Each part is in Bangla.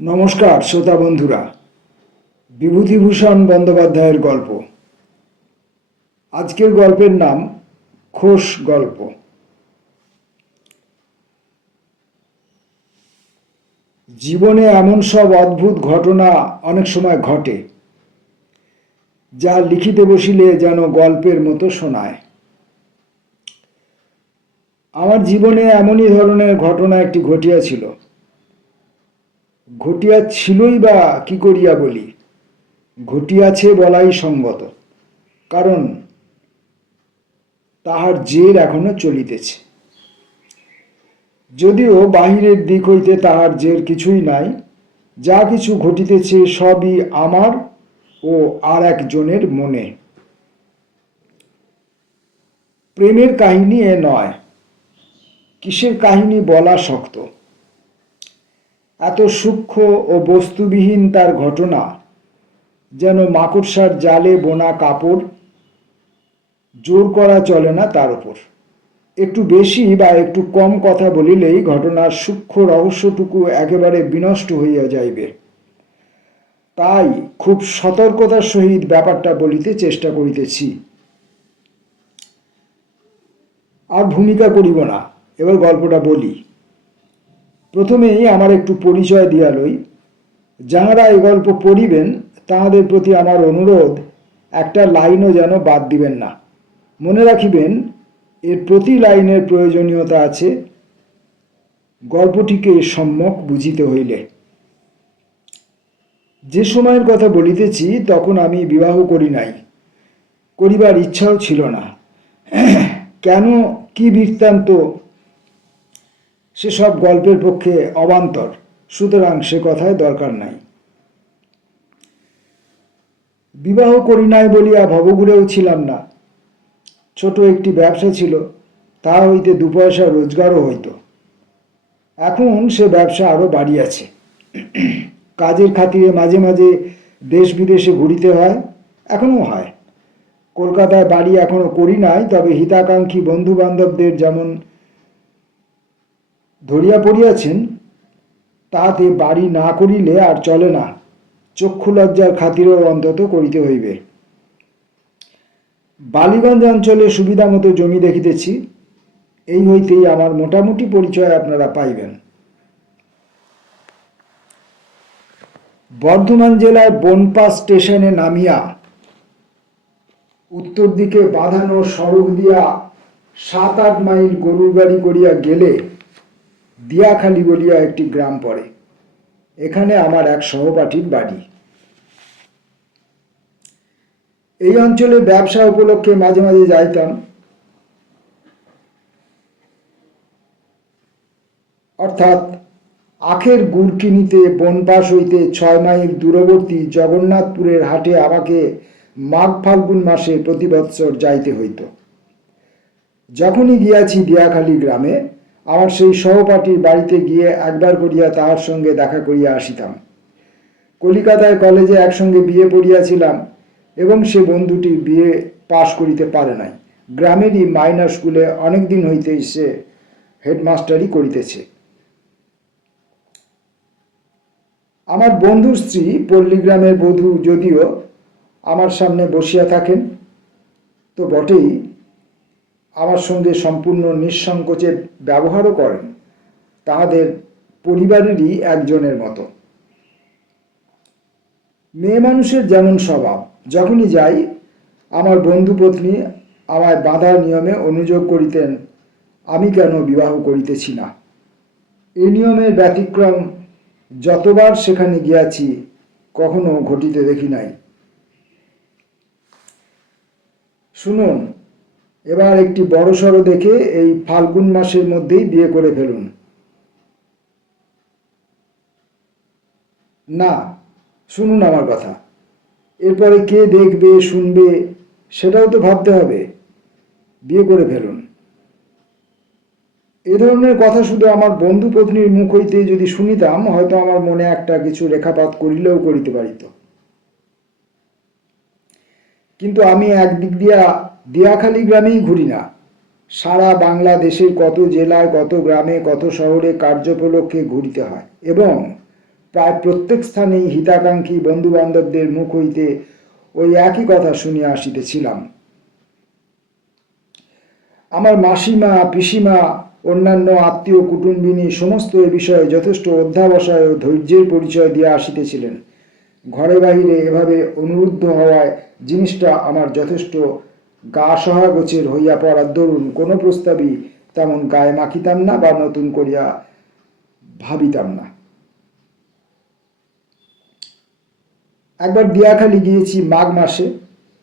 নমস্কার শ্রোতা বন্ধুরা, বিভূতিভূষণ বন্দ্যোপাধ্যায়ের গল্প। আজকের গল্পের নাম খোশ গল্প। জীবনে এমন সব অদ্ভুত ঘটনা অনেক সময় ঘটে, যা লিখিতে বসিলে যেন গল্পের মতো শোনায়। আমার জীবনে এমনই ধরনের ঘটনা একটি ঘটিয়াছিল। ঘটিয়াছিলই বা কি করিয়া বলি, ঘটিয়াছে বলাই সঙ্গত, কারণ তাহার জের এখনো চলিতেছে। যদিও বাহিরের দিক হইতে তাহার জের কিছুই নাই, যা কিছু ঘটিতেছে সবই আমার ও আর একজনের মনে। প্রেমের কাহিনী এ নয়, কিসের কাহিনী বলা শক্ত। এত সূক্ষ্ম ও বস্তুবিহীন তার ঘটনা, যেন মাকড়সার জালে বোনা কাপড়, জোর করা চলে না তার উপর। একটু বেশি বা একটু কম কথা বলিলেই ঘটনার সূক্ষ্ম রহস্যটুকু একেবারে বিনষ্ট হইয়া যাইবে। তাই খুব সতর্কতার সহিত ব্যাপারটা বলিতে চেষ্টা করিতেছি। আর ভূমিকা করিব না, এবার গল্পটা বলি। প্রথমেই আমার একটু পরিচয় দিয়া লই। যাঁরা এই গল্প পড়িবেন তাহাদের প্রতি আমার অনুরোধ, একটা লাইনও যেন বাদ দিবেন না। মনে রাখিবেন, এর প্রতি লাইনের প্রয়োজনীয়তা আছে গল্পটিকে সম্যক বুঝিতে হইলে। যে সময়ের কথা বলিতেছি তখন আমি বিবাহ করি নাই, করিবার ইচ্ছাও ছিল না। কেন, কি বৃত্তান্ত, সেসব গল্পের পক্ষে অবান্তর, সুতরাং সে কথায় দরকার নাই। বিবাহ করি নাই বলিয়া ভবঘুরেও ছিলাম না। ছোট একটি ব্যবসা ছিল, তা হইতে দু পয়সা রোজগারও হইত। এখন সে ব্যবসা আরও বাড়িয়াছে। কাজের খাতিরে মাঝে মাঝে দেশ বিদেশে ঘুরিতে হয়, এখনও হয়। কলকাতায় বাড়ি এখনো করি নাই, তবে হিতাকাঙ্ক্ষী বন্ধু বান্ধবদের যেমন ধরিয়া পড়িয়াছেন, তাহাতে বাড়ি না করিলে আর চলে না। চক্ষু লজ্জার খাতিরেও অন্তত করিতে হইবে। বালিগঞ্জ অঞ্চলে সুবিধা মতো জমি দেখিতেছি। এই হইতেই আমার মোটামুটি পরিচয় আপনারা পাইবেন। বর্ধমান জেলার বনপা স্টেশনে নামিয়া উত্তর দিকে বাঁধানো সড়ক দিয়া 7-8 মাইল গরুর গাড়ি করিয়া গেলে দিয়াখালি বলিয়া একটি গ্রাম পড়ে। এখানে আমার এক সহপাঠীর বাড়ি। এই অঞ্চলে ব্যবসা উপলক্ষে মাঝে মাঝে যাইতাম। অর্থাৎ আখের গুড় কিনিতে বনপাস হইতে 6 মাইল দূরবর্তী জগন্নাথপুরের হাটে আমাকে মাঘ ফাল্গুন মাসে প্রতি বৎসর যাইতে হইত। যখনই গিয়াছি দিয়াখালি গ্রামে, আমার সেই সহপাঠীর বাড়িতে গিয়ে একবার করিয়া তাহার সঙ্গে দেখা করিয়া আসিতাম। কলিকাতায় কলেজে একসঙ্গে বিয়ে পড়িয়াছিলাম এবং সে বন্ধুটি বিয়ে পাশ করিতে পারে নাই। গ্রামেরই মাইনর স্কুলে অনেক দিন হইতেই সে হেডমাস্টারি করিতেছে। আমার বন্ধুর স্ত্রী পল্লীগ্রামের বধূ যদিও আমার সামনে বসিয়া থাকেন, তো বটেই আমার সঙ্গে সম্পূর্ণ নিঃসংকোচে ব্যবহারও করেন, তাহাদের পরিবারেরই একজনের মতো। মেয়ে মানুষের যেমন স্বভাব, যখনই যাই আমার বন্ধু পত্নী আমায় বাঁধার নিয়মে অনুযোগ করিতেন আমি কেন বিবাহ করিতেছি না। এই নিয়মের ব্যতিক্রম যতবার সেখানে গিয়াছি কখনো ঘটিতে দেখি নাই। শুনুন, এবার একটি বড়সড় দেখে এই ফাল্গুন মাসের মধ্যেই বিয়ে করে ফেলুন। না, শুনুন আমার কথা। এরপরে কে দেখবে শুনবে সেটাও তো ভাবতে হবে। বিয়ে করে ফেলুন। এ ধরনের কথা শুধু আমার বন্ধু পত্নীর মুখ হইতে যদি শুনিতাম, হয়তো আমার মনে একটা কিছু রেখাপাত করিলেও করিতে পারিত। কিন্তু আমি একদিক দিয়া দিয়াখালি গ্রামেই ঘুরি না, সারা বাংলাদেশের কত জেলায়, কত গ্রামে, কত শহরে কার্যোপলক্ষে ঘুরিতে হয় এবং প্রায় প্রত্যেক স্থানেই হিতাকাঙ্ক্ষী বন্ধুবান্ধবদের মুখ হইতে ওই একই কথা শুনিয়া আসিতেছিলাম। আমার মাসিমা, পিসিমা, অন্যান্য আত্মীয় কুটুম্বিনী সমস্ত এ বিষয়ে যথেষ্ট অধ্যাবসায় ও ধৈর্যের পরিচয় দিয়া আসিতেছিলেন। ঘরে বাহিরে এভাবে অনুরুদ্ধ হওয়ায় জিনিসটা আমার যথেষ্ট গা সহাগোচের হইয়া পড়ার দরুন কোনো প্রস্তাবই তেমন গায়ে মাখিতাম না বা নতুন করিয়া ভাবিতাম না। একবার দিয়াখালি গিয়েছি মাঘ মাসে।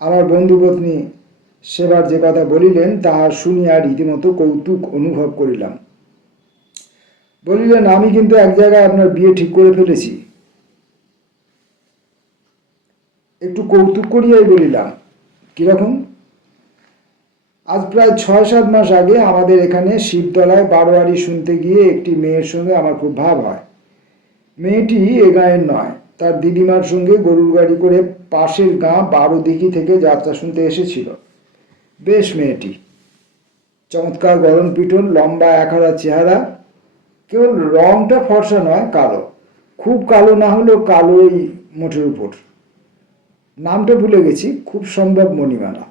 আমার বন্ধুপত্নী সেবার যে কথা বলিলেন তাহা শুনিয়া রীতিমতো কৌতুক অনুভব করিলাম। বলিলেন, আমি কিন্তু এক জায়গায় আপনার বিয়ে ঠিক করে ফেলেছি। একটু কৌতুক করিয়াই বলিলাম, কিরকম? আজ প্রায় 6-7 মাস আগে আমাদের এখানে শিবতলায় বারোয়ারি শুনতে গিয়ে একটি মেয়ের সঙ্গে আমার খুব ভাব হয়। মেয়েটি এ গাঁয়ের নয়, তার দিদিমার সঙ্গে গরুর গাড়ি করে পাশের গাঁ 12 থেকে যাত্রা শুনতে এসেছিল। বেশ মেয়েটি, চমৎকার গরম পিটন, লম্বা একহারা চেহারা, কেবল রংটা ফর্সা নয়, কালো। খুব কালো না হলেও কালোই মোটের উপর। নামটা ভুলে গেছি, খুব সম্ভব মণিমালা।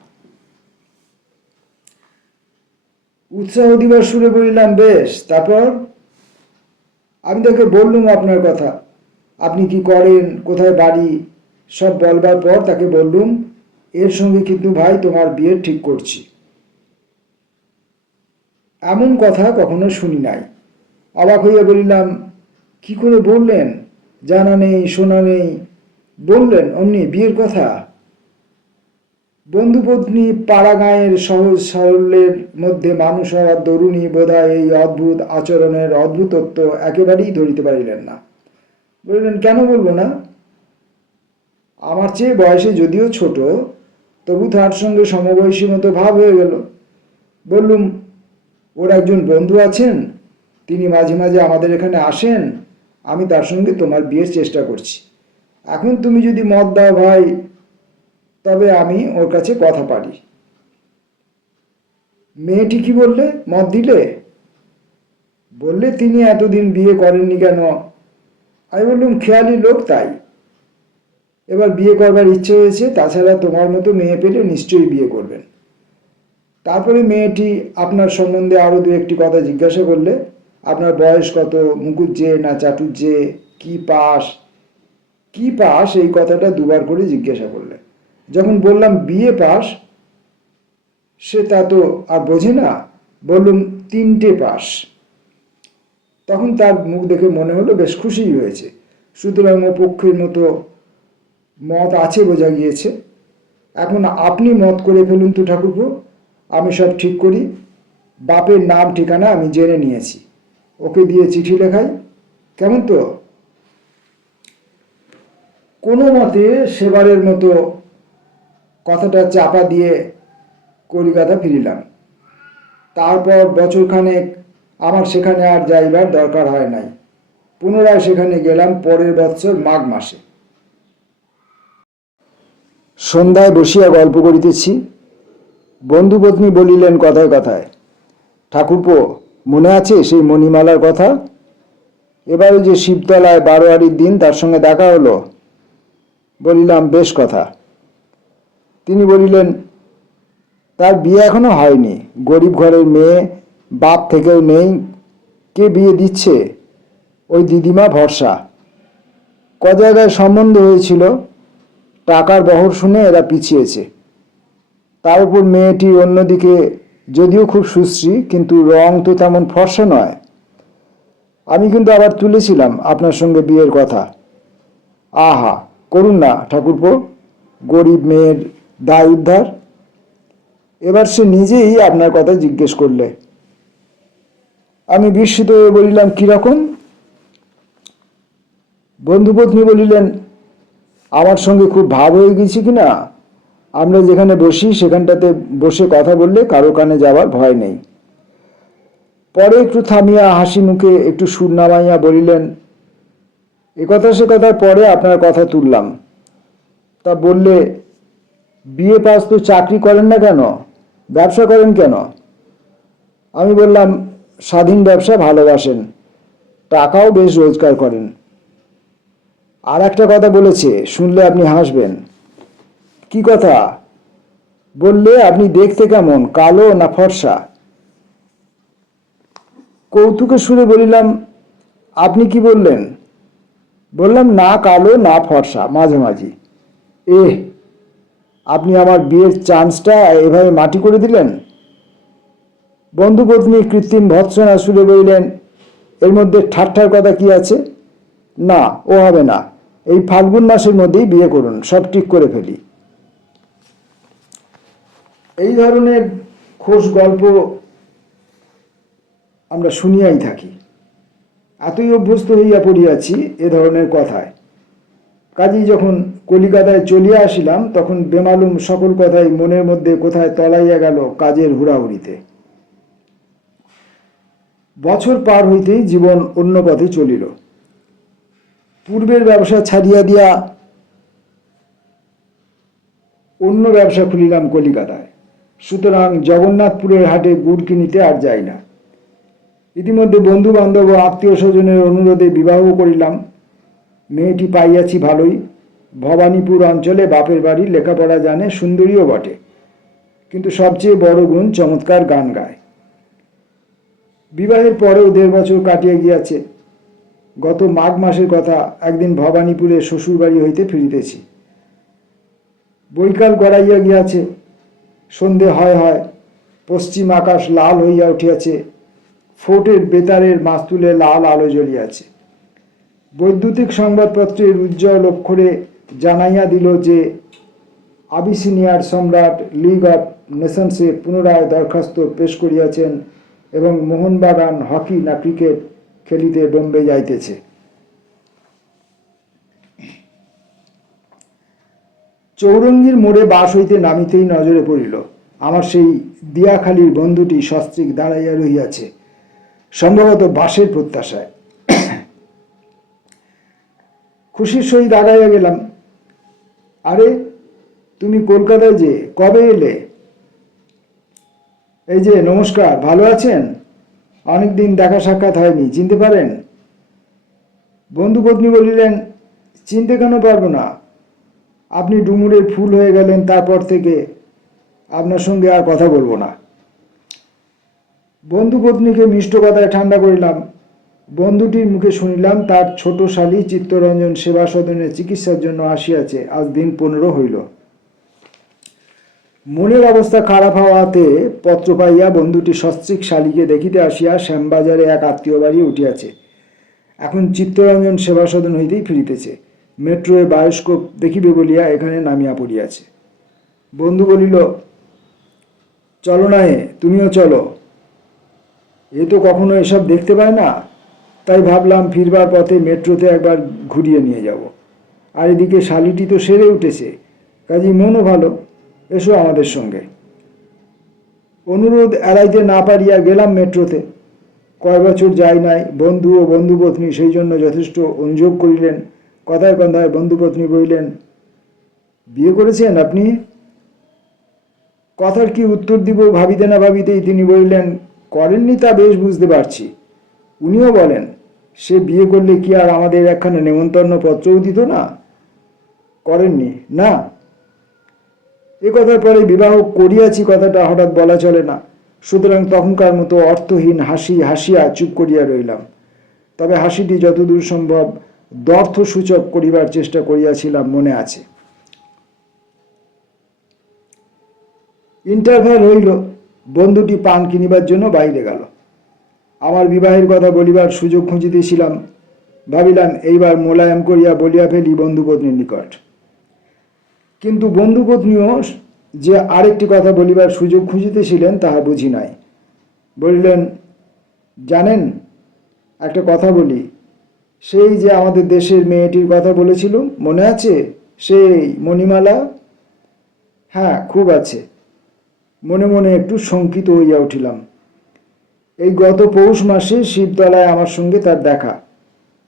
উৎসাহ দিবার সুরে বলিলাম, বেশ, তারপর? আমি তাকে বললুম আপনার কথা, আপনি কি করেন, কোথায় বাড়ি, সব বলবার পর তাকে বললুম, এর সঙ্গে কিন্তু ভাই তোমার বিয়ে ঠিক করছি। এমন কথা কখনো শুনি নাই। অবাক হইয়া বলিলাম, কি করে বললেন? জানা নেই, শোনা নেই, বললেন অমনি বিয়ের কথা? বন্ধুপত্নী পাড়া গাঁয়ের সহজ সারল্যের মধ্যে মানুষ হওয়ার দরুণী বোধহয় এই অদ্ভুত আচরণের অদ্ভুতত্ব একেবারেই ধরিতে পারিলেন না। বললেন, কেন বলবো না? আমার চেয়ে বয়সে যদিও ছোট, তবু তার সঙ্গে সমবয়সী মতো ভাব হয়ে গেল। বললুম, ওর একজন বন্ধু আছেন, তিনি মাঝে মাঝে আমাদের এখানে আসেন, আমি তার সঙ্গে তোমার বিয়ের চেষ্টা করছি। এখন তুমি যদি মত দাও ভাই, তবে আমি ওর কাছে কথা পারি। মেয়েটি কি বললে? মত দিলে? বললে তিনি এতদিন বিয়ে করেননি কেন। আমি বললুম, খেয়ালি লোক তাই, এবার বিয়ে করবার ইচ্ছে হয়েছে, তাছাড়া তোমার মতো মেয়ে পেলে নিশ্চয়ই বিয়ে করবেন। তারপরে মেয়েটি আপনার সম্বন্ধে আরও 2-1টি কথা জিজ্ঞাসা করলে। আপনার বয়স কত, মুকুজ্জে না চাটুজ্জে, কি পাস, কি পাস, এই কথাটা 2বার করে জিজ্ঞাসা করলে। যখন বললাম বিয়ে পাস, সে তা তো আর বোঝে না। বললুম 3টে পাস। তখন তার মুখ দেখে মনে হলো বেশ খুশিই হয়েছে। সুতরাং ও পক্ষের মতো মত আছে বোঝা গিয়েছে। এখন আপনি মত করে ফেলুন তো ঠাকুরপো, আমি সব ঠিক করি। বাপের নাম ঠিকানা আমি জেনে নিয়েছি, ওকে দিয়ে চিঠি লেখাই, কেমন তো? কোনো মতে সেবারের মতো কথাটা চাপা দিয়ে কলিকাতা ফিরিলাম। তারপর বছরখানেক আমার সেখানে আর যাইবার দরকার হয় নাই। পুনরায় সেখানে গেলাম পরের বৎসর মাঘ মাসে। সন্ধ্যায় বসিয়া গল্প করিতেছি। বন্ধুপত্নী বলিলেন কথায় কথায়, ঠাকুরপো, মনে আছে সেই মণিমালার কথা? এবারে যে শিবতলায় বারোয়ারির দিন তার সঙ্গে দেখা হলো। বলিলাম, বেশ কথা। তিনি বলিলেন, তার বিয়ে এখনো হয়নি, গরিব ঘরের মেয়ে, বাপ থেকেও নেই, কে বিয়ে দিচ্ছে? ওই দিদিমা ভরসা। ক জায়গায় সম্বন্ধ হয়েছিল, টাকার বহর শুনে এরা পিছিয়েছে। তার উপর মেয়েটি অন্যদিকে যদিও খুব সুশ্রী, কিন্তু রং তো তেমন ফর্সা নয়। আমি কিন্তু আবার তুলেছিলাম আপনার সঙ্গে বিয়ের কথা। আহা, করুন না ঠাকুরপো, গরিব মেয়ের দায় উদ্ধার। এবার সে নিজেই আপনার কথা জিজ্ঞেস করলে। আমি বিস্মিত হয়ে বলিলাম, কিরকম? বন্ধুপত্নী বলিলেন, আমার সঙ্গে খুব ভাব হয়ে গেছে কিনা। আমরা যেখানে বসি সেখানটাতে বসে কথা বললে কারো কানে যাওয়ার ভয় নেই। পরে একটু থামিয়া হাসি মুখে একটু সুর নামাইয়া বলিলেন, একথা সে কথার পরে আপনার কথা তুললাম। তা বললে, বিয়ে পাস তো চাকরি করেন না কেন, ব্যবসা করেন কেন? আমি বললাম, স্বাধীন ব্যবসা ভালোবাসেন, টাকাও বেশ রোজগার করেন। আর একটা কথা বলেছে, শুনলে আপনি হাসবেন। কি কথা? বললে আপনি দেখতে কেমন, কালো না ফর্সা? কৌতুকের সুরে বলিলাম, আপনি কি বললেন? বললাম, না কালো না ফর্সা, মাঝামাঝি। এহ, আপনি আমার বিয়ের চান্সটা এভাবে মাটি করে দিলেন। বন্ধুপত্নী কৃত্রিম ভৎসনা সুরে বললেন, এর মধ্যে ঠাট্টার কথা কি আছে? না, ও হবে না, এই ফাল্গুন মাসের মধ্যেই বিয়ে করুন, সব ঠিক করে ফেলি। এই ধরনের খোশ গল্প আমরা শুনিয়াই থাকি, এতই অভ্যস্ত হইয়া পড়িয়াছি এ ধরনের কথায়। কাজেই যখন কলিকাতায় চলিয়া আসিলাম, তখন বেমালুম সকল কথাই মনের মধ্যে কোথায় তলাইয়া গেল কাজের হুড়াহুড়িতে। বছর পার হইতেই জীবন অন্য পথে চলিল। পূর্বের ব্যবসা ছাড়িয়া দিয়া অন্য ব্যবসা খুলিলাম কলিকাতায়। সুতরাং জগন্নাথপুরের হাটে গুড় কিনিতে আর যাই না। ইতিমধ্যে বন্ধু বান্ধব ও আত্মীয় স্বজনের অনুরোধে বিবাহ করিলাম। মেয়েটি পাইয়াছি ভালোই, ভবানীপুর অঞ্চলে বাপের বাড়ি, লেখাপড়া জানে, সুন্দরীও বটে, কিন্তু সবচেয়ে বড় গুণ চমৎকার গান গায়। বিবাহের পরেও 1.5 বছর কাটিয়া গিয়াছে। গত মাঘ মাসের কথা, একদিন ভবানীপুরে শ্বশুরবাড়ি হইতে ফিরিতেছি। বৈকাল গড়াইয়া গিয়াছে, সন্ধে হয় হয়, পশ্চিম আকাশ লাল হইয়া উঠিয়াছে, ফোর্টের বেতারের মাস্তুলে লাল আলো জ্বলিয়াছে। বৈদ্যুতিক সংবাদপত্রের উজ্জ্বল অক্ষরে জানাইয়া দিল যে আবিসিনিয়ার সম্রাট লিগ অফ নেশনসে পুনরায় দরখাস্ত পেশ করিয়াছেন এবং মোহনবাগান হকি না ক্রিকেট খেলিতে বোম্বে যাইতেছে। চৌরঙ্গীর মোড়ে বাস হইতে নামিতেই নজরে পড়িল আমার সেই দিয়াখালির বন্ধুটি সস্ত্রীক দাঁড়াইয়া রহিয়াছে, সম্ভবত বাসের প্রত্যাশায়। খুশির সহিত আগাইয়া গেলাম। আরে, তুমি কলকাতায় যে কবে এলে? এই যে, নমস্কার, ভালো আছেন? অনেকদিন দেখা সাক্ষাৎ হয়নি, চিনতে পারেন? বন্ধুপত্নী বলিলেন, চিনতে কেন পারবো না? আপনি ডুমুরের ফুল হয়ে গেলেন, তারপর থেকে আপনার সঙ্গে আর কথা বলবো না। বন্ধুপত্নীকে মিষ্ট কথায় ঠান্ডা করিলাম। বন্ধুটির মুখে শুনিলাম তার ছোট শালী চিত্তরঞ্জন সেবা সদনে চিকিৎসার জন্য আসিয়াছে, আজ দিন 15 হইল। মনের অবস্থা খারাপ হওয়াতে পত্র পাইয়া বন্ধুটি সস্ত্রীক শালীকে দেখিতে আসিয়া শ্যামবাজারে এক আত্মীয় বাড়ি উঠিয়াছে। এখন চিত্তরঞ্জন সেবা সদন হইতেই ফিরিতেছে। মেট্রোয়ে বায়োস্কোপ দেখিবে বলিয়া এখানে নামিয়া পড়িয়াছে। বন্ধু বলিল, চলো না হে, তুমিও চলো। এ তো কখনো এসব দেখতে পায় না, তাই ভাবলাম ফিরবার পথে মেট্রোতে একবার ঘুরিয়ে নিয়ে যাব। আর এদিকে শালিটি তো সেরে উঠেছে, কাজেই মনও ভালো, এসো আমাদের সঙ্গে। অনুরোধ এড়াইতে না পারিয়া গেলাম মেট্রোতে। কয় বছর যাই নাই, বন্ধু ও বন্ধুপত্নী সেই জন্য যথেষ্ট অনুযোগ করিলেন। কথায় কথায় বন্ধুপত্নী বলিলেন, বিয়ে করেছেন আপনি? কথার কি উত্তর দিব ভাবিতে না ভাবিতেই তিনি বলিলেন, করেননি তা বেশ বুঝতে পারছি। উনিও বলেন, সে বিয়ে করলে কি আর আমাদের একখানে নেমন্তন্ন পত্রও দিত না? করেননি না? এ কথার পরে বিবাহ করিয়াছি কথাটা হঠাৎ বলা চলে না, সুতরাং তখনকার মতো অর্থহীন হাসি হাসিয়া চুপ করিয়া রইলাম। তবে হাসিটি যতদূর সম্ভব দর্থসূচক করিবার চেষ্টা করিয়াছিলাম, মনে আছে। ইন্টারভ্যাল হইল। বন্ধুটি পান কিনিবার জন্য বাইরে গেল। আমার বিবাহের কথা বলিবার সুযোগ খুঁজিতেছিলাম। ভাবিলাম এইবার মোলায়েম করিয়া বলিয়া ফেলি বন্ধুপত্নীর নিকট। কিন্তু বন্ধুপত্নীও যে আরেকটি কথা বলিবার সুযোগ খুঁজিতেছিলেন তাহা বুঝি নাই। বলিলেন, জানেন, একটা কথা বলি। সেই যে আমাদের দেশের মেয়েটির কথা বলেছিল, মনে আছে? সেই মণিমালা? হ্যাঁ, খুব আছে। মনে মনে একটু শঙ্কিত হইয়া উঠিলাম। এই গত পৌষ মাসে শিবতলায় আমার সঙ্গে তার দেখা।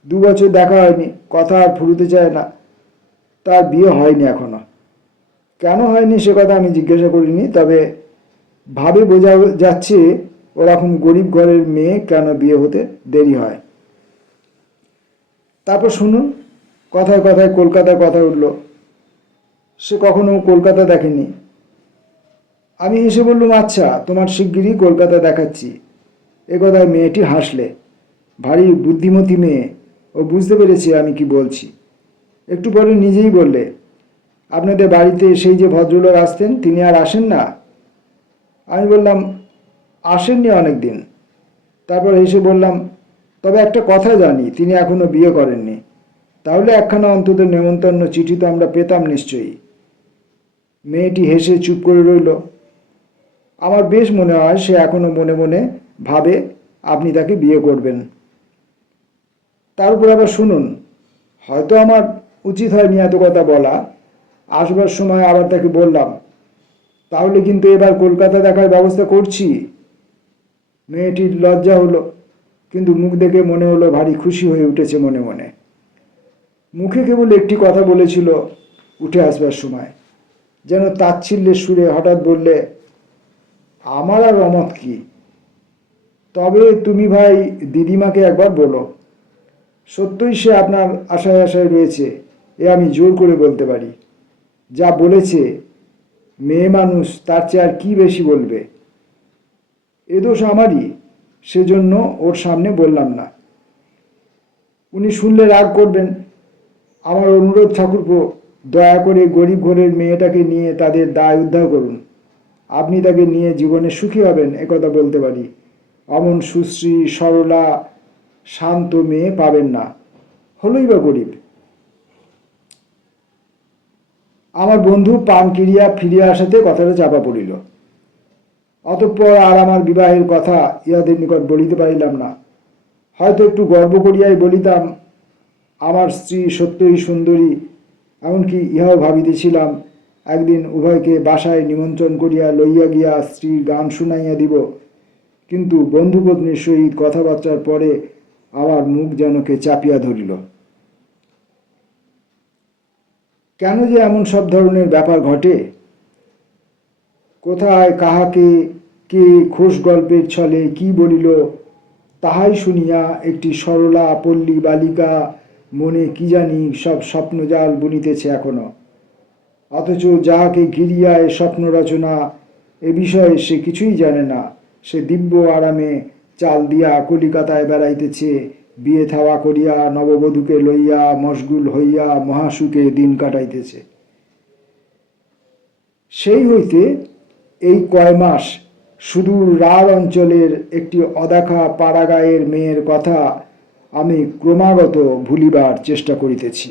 2 বছর দেখা হয়নি, কথা আর ফুরুতে চায় না। তার বিয়ে হয়নি এখনো। কেন হয়নি সে কথা আমি জিজ্ঞাসা করিনি, তবে ভাবে বোঝা যাচ্ছে ওরকম গরিব ঘরের মেয়ে কেন বিয়ে হতে দেরি হয়। তারপর শুনুন, কথায় কথায় কলকাতার কথা উঠল। সে কখনো কলকাতা দেখেনি। আমি হেসে বললুম, আচ্ছা, তোমার শিগগিরই কলকাতা দেখাচ্ছি। এ কথায় মেয়েটি হাসলে। ভারী বুদ্ধিমতী মেয়ে, ও বুঝতে পেরেছে আমি কি বলছি। একটু পরে নিজেই বললে, আপনাদের বাড়িতে সেই যে ভদ্রলোক আসতেন, তিনি আর আসেন না? আমি বললাম, আসেননি অনেক দিন। তারপর এসে বললাম, তবে একটা কথা জানি, তিনি এখনো বিয়ে করেননি। তাহলে একখানা অন্তত নেমন্তন্ন চিঠি তো আমরা পেতাম নিশ্চয়ই। মেয়েটি হেসে চুপ করে রইল। আমার বেশ মনে হয় সে এখনো মনে মনে ভাবে আপনি তাকে বিয়ে করবেন। তার উপর আবার শুনুন, হয়তো আমার উচিত হয়নি এত কথা বলা। আসবার সময় আবার তাকে বললাম, তাহলে কিন্তু এবার কলকাতা দেখার ব্যবস্থা করছি। মেয়েটির লজ্জা হলো, কিন্তু মুখ দেখে মনে হলো ভারী খুশি হয়ে উঠেছে মনে মনে। মুখে কেবল একটি কথা বলেছিল উঠে আসবার সময়, যেন তাচ্ছিল্যের সুরে হঠাৎ বললে, আমার আর অমত কি? তবে তুমি ভাই দিদিমাকে একবার বলো। সত্যই সে আপনার আশায় আশায় রয়েছে, এ আমি জোর করে বলতে পারি। যা বলেছে, মেয়ে মানুষ, তার চেয়ে আর কি বেশি বলবে? এ দোষ আমারই, সেজন্য ওর সামনে বললাম না। উনি শুনলে রাগ করবেন। আমার অনুরোধ ঠাকুরপো, দয়া করে গরিব ঘরের মেয়েটাকে নিয়ে তাদের দায় উদ্ধার করুন। আপনি তাকে নিয়ে জীবনে সুখী হবেন, একথা বলতে পারি। অমন সুশ্রী সরলা শান্ত মেয়ে পাবেন না, হলই বা গরিব। আমার বন্ধু পান কিরিয়া ফিরিয়া আসাতে কথাটা চাপা পড়িল। অতঃপর আর আমার বিবাহের কথা ইহাদের নিকট বলিতে পারিলাম না। হয়তো একটু গর্ব করিয়াই বলিতাম, আমার স্ত্রী সত্যই সুন্দরী। এমনকি ইহাও ভাবিতেছিলাম, একদিন উভয়কে বাসায় নিমন্ত্রণ করিয়া লইয়া গিয়া স্ত্রীর গান শুনাইয়া দিব। কিন্তু বন্ধুপত্নীর সহিত কথাবার্তার পরে আমার মুখ যেন কে চাপিয়া ধরিল। কেন যে এমন সব ধরনের ব্যাপার ঘটে? কোথায় কাহাকে কে খোশ গল্পের ছলে কি বলিল, তাহাই শুনিয়া একটি সরলা পল্লী বালিকা মনে কি জানি সব স্বপ্নজাল বুনিতেছে এখনো। অথচ যাহাকে ঘিরিয়া এ স্বপ্ন রচনা, এ বিষয়ে সে কিছুই জানে না। সে দিব্য আরামে চাল দিয়া কলিকাতায় বেড়াইতেছে, বিয়ে থাওয়া করিয়া নববধূকে লইয়া মশগুল হইয়া মহাসুখে দিন কাটাইতেছে। সেই হইতে এই কয় মাস সুদূর রাঢ় অঞ্চলের একটি অদেখা পাড়াগাঁয়ের মেয়ের কথা আমি ক্রমাগত ভুলিবার চেষ্টা করিতেছি।